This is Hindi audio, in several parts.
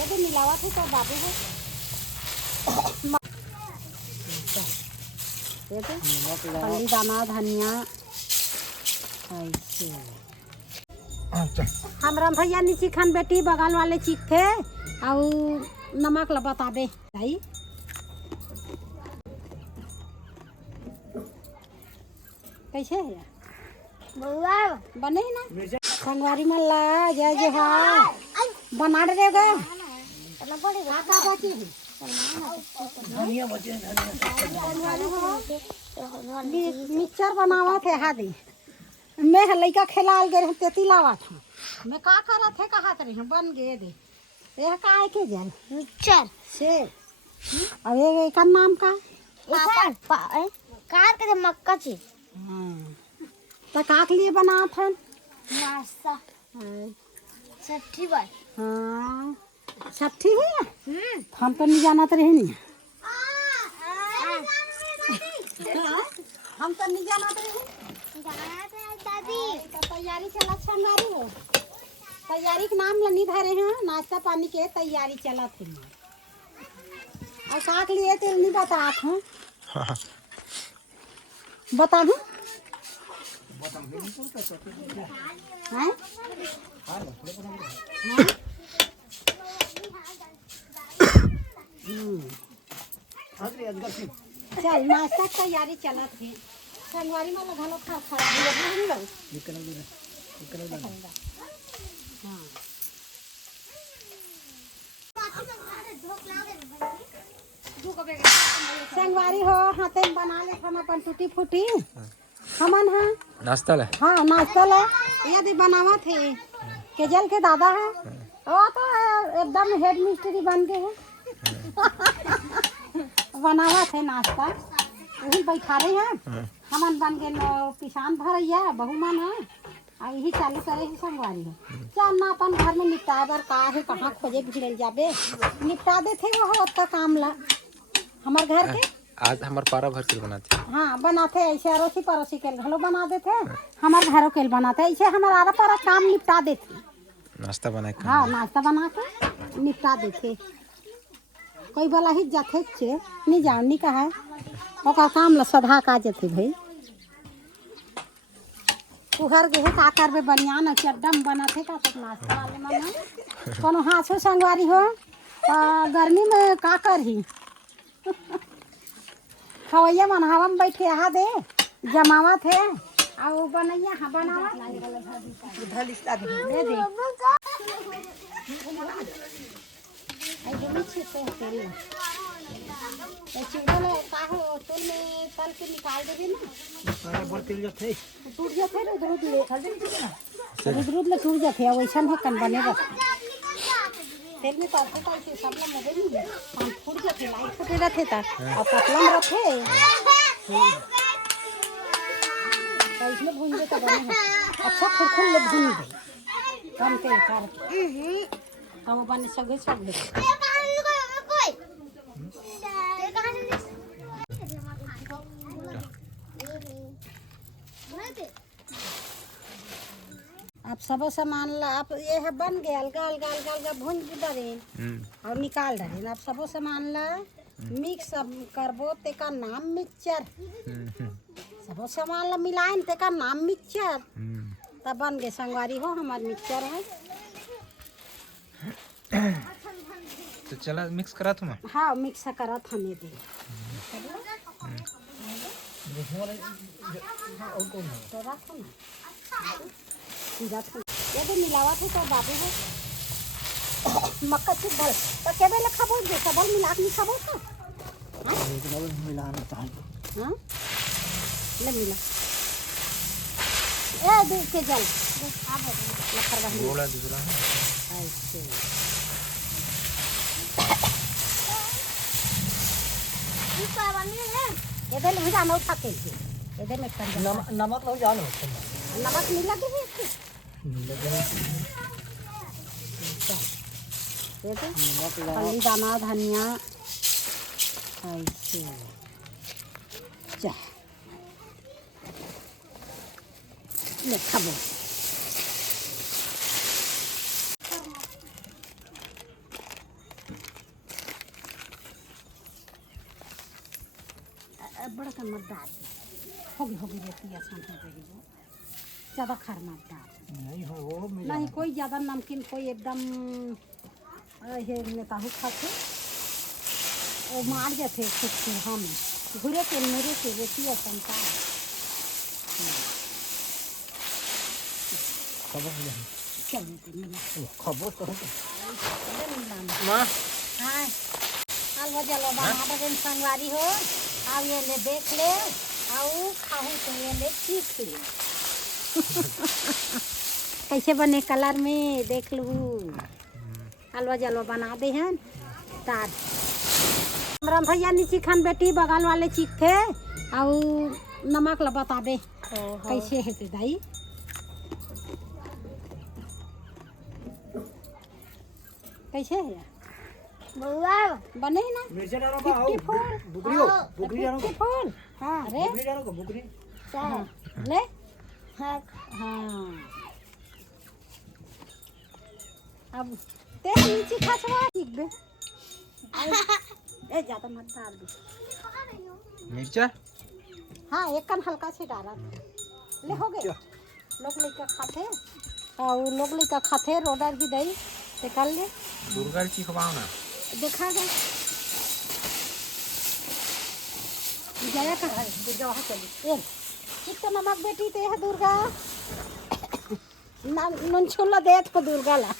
यदि मिलावा थे तो बाबू हो हल्दी दाना धनिया ऐसे। हमरा भैया नीची खान बेटी बगल वाले चीख थे और नमक ला बताबे भाई कैसे है बने ना संगवारी मल्ला जय जय हाँ बना देगा मिक्सचर बनावा थे हादी मैं लड़का खेला गए तेती लावा था मैं का करा थे कहा थे बन गए दे यह का है के जान मिक्सचर से और ये का नाम का कार के मक्का ची हां तो का के लिए बना था नाश्ता सट्ठी बार हां सट्ठी है हम तो नहीं जाना रहे नहीं हम तो नहीं जाना रहे दादी तो तैयारी चला संगारी हो तैयारी के नाम नहीं धरे हैं नाश्ता पानी के तैयारी चला थी और साथ लिए तो नहीं बता हूँ बता हूँ चल नाश्ता तैयारी चला थी संगवारी में लगा लो खा संगवारी हो हाथे बना ले हम अपन टूटी फूटी हमन है नाश्ता ले हाँ नाश्ता ले यदि बनावा थे केजल के दादा है वो तो एकदम हेड मिस्त्री बन के है बनावा थे नाश्ता वही बैठा रहे हैं हमन बन के किसान भरैया बहु मन है और यही चालू करे ही संगवारी है चल ना अपन घर में निपटाए बर का है कहाँ खोजे भिड़ल जाबे निपटा दे थे वो उतना काम ला हमार घर के आज हमार पारा भर के बनाते हाँ बनाते ऐसे अड़ोसी पड़ोसी के घलो बना देते हमार घरों के बनाते ऐसे हमारे आरा पारा काम निपटा देते नाश्ता बना के हाँ नाश्ता बना के निपटा देते कोई वाला ही जाते छे नहीं जान नहीं कहा ओका काम ला सधा का जेते भाई उहर के का करबे बनियान एकदम बनाते का तक नाश्ता वाले में कोनो हासो संगवारी हो गर्मी में का करही खवैया मन हवा में बैठे हा दे जमावा थे और बनैया हाँ बनावा दे दे आई जमी छे से तेल ए चिंगल का हो तेल में तल के निकाल देबे ना सारा बड़ तेल जाथे टूट जाथे रे दूध ले खा दे ना दूध ले टूट जाथे वैसा है कन बने बस तेल में तलते तो ऐसे सब लोग मजे नहीं पान फूट जाते लाइट फूटे रहते ता और पतला में रहते तो इसमें भून दे तो बने अच्छा खुरखुर ले भून दे कम तेल कर तो वो बने सगे सगे आप सब सामान ला आप ये है बन गया अलगा अलगा अलगा अलगा भून डरे और निकाल डरे आप सब सामान ला मिक्स करबो ते का नाम मिक्सचर सब सामान ला मिलाएं ते का नाम मिक्सचर तब बन गए संगवारी हो हमार मिक्सचर है तो चला मिक्स करा तुम हाँ मिक्स करा हमें दे तो रखो ना यदि मिलावा थे तो बाबू हो मक्का चुप भर तो केबे ले खाबो जे सबल मिला के खाबो तो हां मिलाना चाहिए हां ले मिला ए दे के जल आबो लखर बहन गोला दूसरा ऐसे इस का बनी है ये दे ले जानो उठा के ये दे में कर नमक लो जानो नमक नहीं लगे है हल्दी दाना धनिया ऐसे जा ले खाबो बड़ा का मत डाल होगी रहती आसान हो जाएगी वो ज़्यादा खार मत डाल नहीं हो वो नहीं कोई ज़्यादा नमकीन कोई एकदम ये नेताहू खाते वो मार जाते खुद चूल्हा में घुरे के मेरे के रहती आसान का खबर नहीं चलिए तो मिला खबर तो माँ हाँ अलवा जलो बना दे संगवारी हो अब ये ले देख ले आओ खाऊं तो ये ले चीख ले कैसे बने कलर में देख लू अलवा जलो बना दे हैं तार हमरा भैया नीचे खान बेटी बगल वाले चीख थे और नमक ला बता दे कैसे है ते दाई कैसे है बुआ बने ना मिर्चा डालो का आओ 54 बुकरी हो बुकरी डालो का 54 हाँ अरे बुकरी डालो का बुकरी हाँ, ले हाँ हाँ अब तेरे नीचे खसवा ठीक बे ए ज्यादा मत डाल दे मिर्चा हाँ एक कन हल्का से डाला ले हो गए लोग लेकर खाते और लोग लेकर खाते रोडर भी दही ते कर ले दुर्गा की खवाओ ना देखा गया जया कहाँ है दुर्गा वहाँ चली ए ठीक तो नमक बेटी ते है दुर्गा नन छोला दे तो दुर्गा ला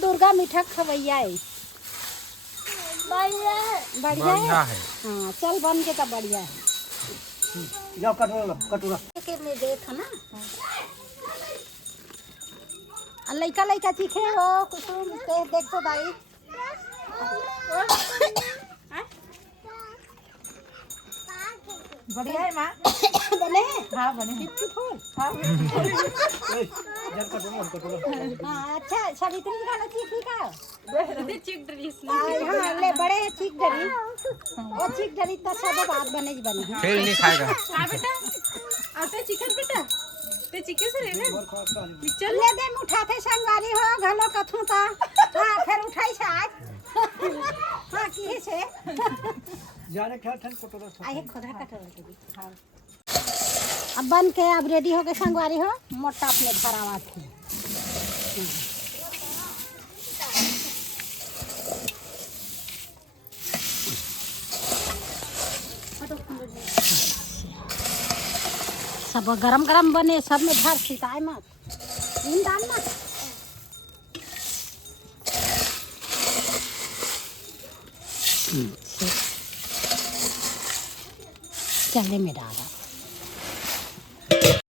दुर्गा मीठा खवैया है बढ़िया बढ़िया बढ़िया है है हाँ चल बन के तो बढ़िया है जाओ कटोरा के में देख ना लइका लइका चीखे हो कुसुम ते देख तो भाई बढ़िया है माँ बने हाँ बने 54 हाँ जल कटोरा हाँ अच्छा सावित्री जी का चीखी का हाँ हाँ ले बड़े चीख डरी वो चीख डरी तो सब बात बने बनी फिर नहीं खाएगा बेटा आते चिकन बेटा ते चिकन से लेना चल ले दे उठाते संगवारी हो घलो कथू ता हाँ फिर उठाई से आज हाँ की से जाने क्या ठन कटोरा आए खुदा कटोरा के भी हाँ अब बन के अब रेडी हो गए संगवारी हो मोटा अपने भरावा थी सब गरम गरम बने सब में भर छिटाए मत इन डालना चले में डाला